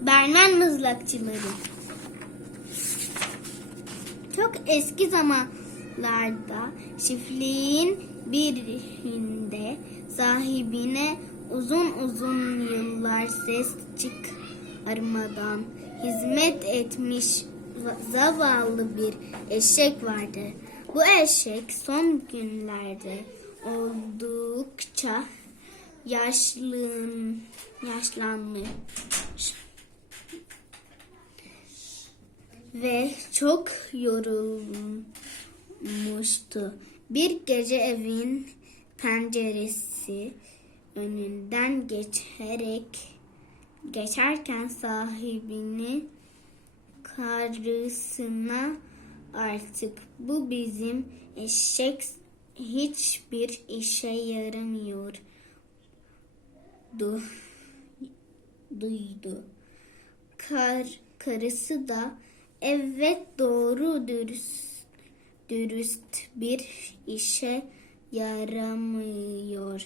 Bermen mızrakçıları. Çok eski zamanlarda çiftliğin birinde sahibine uzun uzun yıllar ses çıkarmadan hizmet etmiş za- zavallı bir eşek vardı. Bu eşek son günlerde oldukça yaşlı yaşlanmış ve çok yorulmuştu. Bir gece evin penceresi önünden geçerek geçerken sahibini karısına artık bu bizim eşek hiçbir işe yaramıyor du, duydu. Kar, karısı da evet doğru dürüst, dürüst bir işe yaramıyor.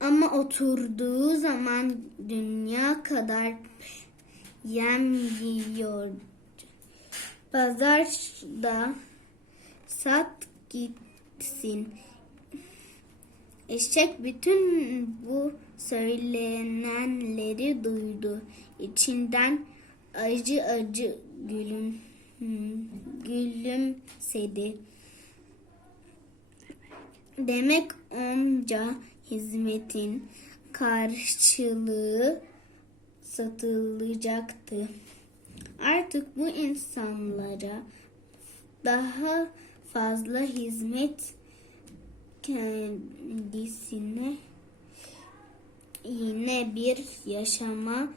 Ama oturduğu zaman dünya kadar yem yiyor. Pazarda sat gitsin. Eşek bütün bu söylenenleri duydu. İçinden acı acı gülüm, gülümsedi. Demek onca hizmetin karşılığı satılacaktı. Artık bu insanlara daha fazla hizmet kendisine yine bir yaşama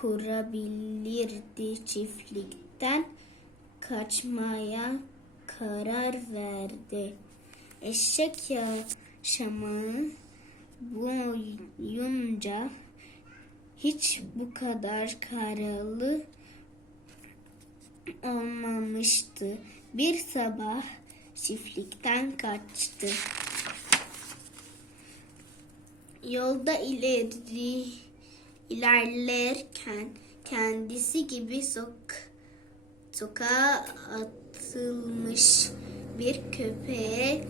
kurabilirdi çiftlikten kaçmaya karar verdi. Eşek yaşamı boyunca hiç bu kadar karalı olmamıştı. Bir sabah çiftlikten kaçtı. Yolda ileri ilerlerken kendisi gibi sok sokağa atılmış bir köpeğe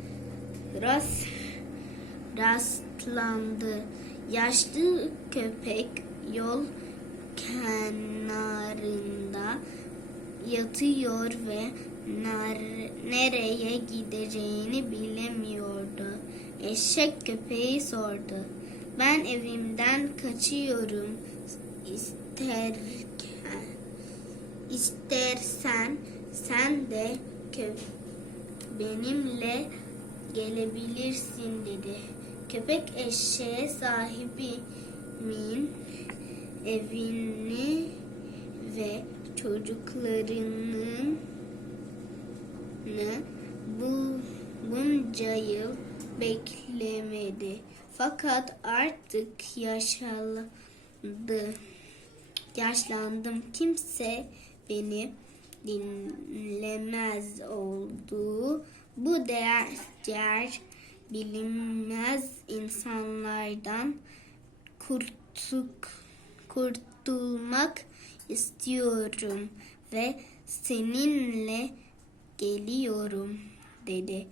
rast rastlandı. Yaşlı köpek yol kenarında yatıyor ve ner- nereye gideceğini bilemiyordu. Eşek köpeği sordu. Ben evimden kaçıyorum. İsterken, istersen sen de kö- benimle gelebilirsin dedi. Köpek eşeğe sahibimin evini ve çocuklarının bu bunca yıl beklemedi. Fakat artık yaşlandı. Yaşlandım. Kimse beni dinlemez oldu. Bu değer, değer bilinmez insanlardan kurtuk, kurtulmak istiyorum ve seninle geliyorum dedi.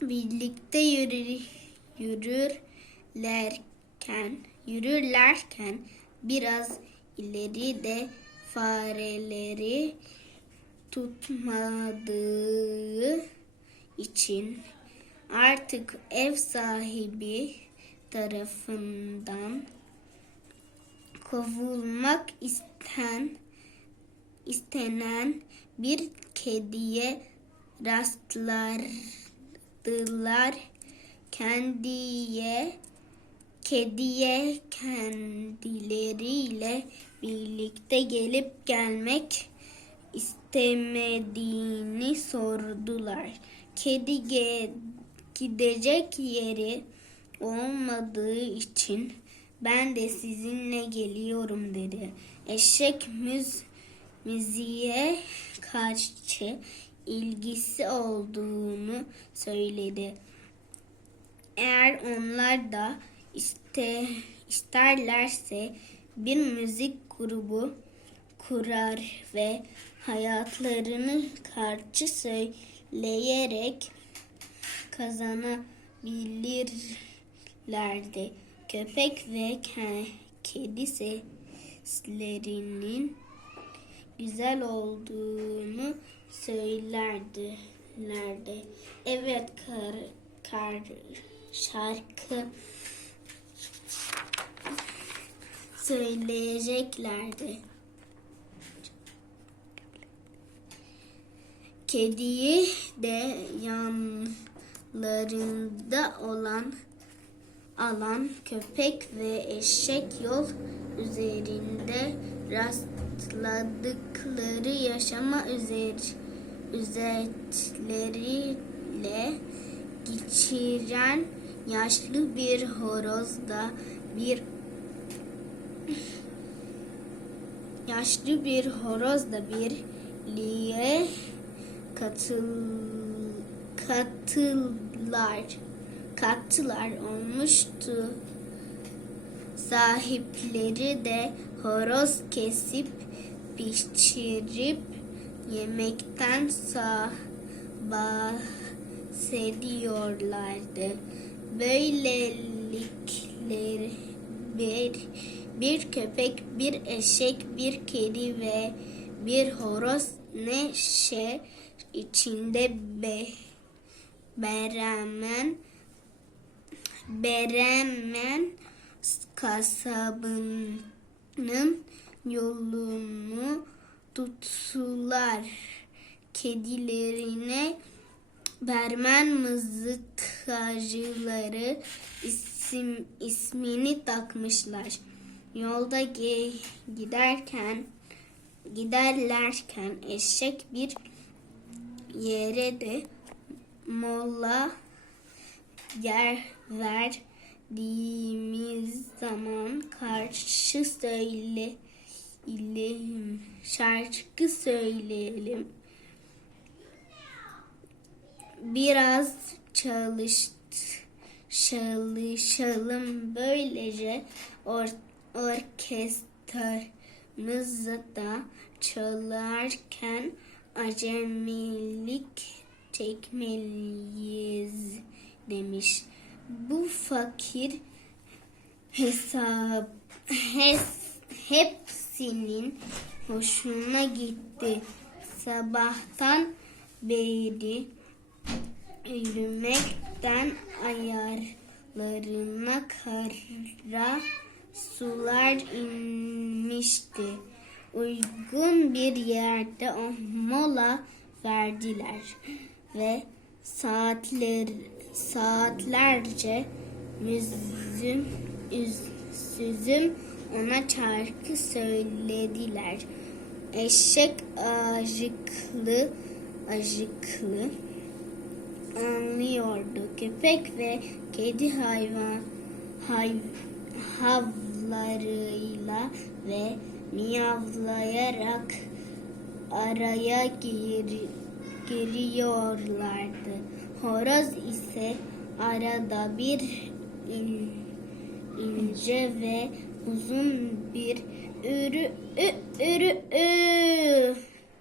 Birlikte yürür, yürürlerken yürürlerken biraz ileri de fareleri tutmadığı için artık ev sahibi tarafından kovulmak isten istenen bir kediye rastlardılar. Kendiye kediye kendileriyle birlikte gelip gelmek istemediğini sordular. Kedi gidecek yeri olmadığı için ben de sizinle geliyorum dedi. Eşek müz müziğe karşı ilgisi olduğunu söyledi. Eğer onlar da iste, isterlerse bir müzik grubu kurar ve hayatlarını karşı söyleyerek kazanabilirlerdi. Köpek ve ke- kedi seslerinin güzel olduğunu söylerdi. Nerede? Evet kar, kar şarkı söyleyeceklerdi. Kediyi de yanlarında olan alan köpek ve eşek yol üzerinde rastladıkları yaşama üzer, üzetleriyle geçiren yaşlı bir horoz da bir yaşlı bir horoz da birliğe katıl katıllar kattılar olmuştu. Sahipleri de horoz kesip pişirip yemekten bahsediyorlardı. Böylelikleri bir, bir köpek, bir eşek, bir kedi ve bir horoz neşe içinde be, Beremen Beremen kasabının yolunu tutsular. Kedilerine Bermen mızıkacıları isim, ismini takmışlar. Yolda giderken giderlerken eşek bir yere de mola yer verdiğimiz zaman karşı söyleyelim, şarkı söyleyelim. Biraz çalış, çalışalım. Böylece or, orkestramız da çalarken acemilik çekmeliyiz demiş. Bu fakir hesap hes, hepsinin hoşuna gitti. Sabahtan beri yürümekten ayarlarına kara sular inmişti. Uygun bir yerde mola verdiler ve saatler saatlerce müzüm üz- süzüm ona şarkı söylediler. Eşek acıklı acıklı anlıyordu. Köpek ve kedi hayvan hay, havlarıyla ve miyavlayarak araya gir, giriyorlardı. Horoz ise arada bir in- ince ve uzun bir ürü ürü ü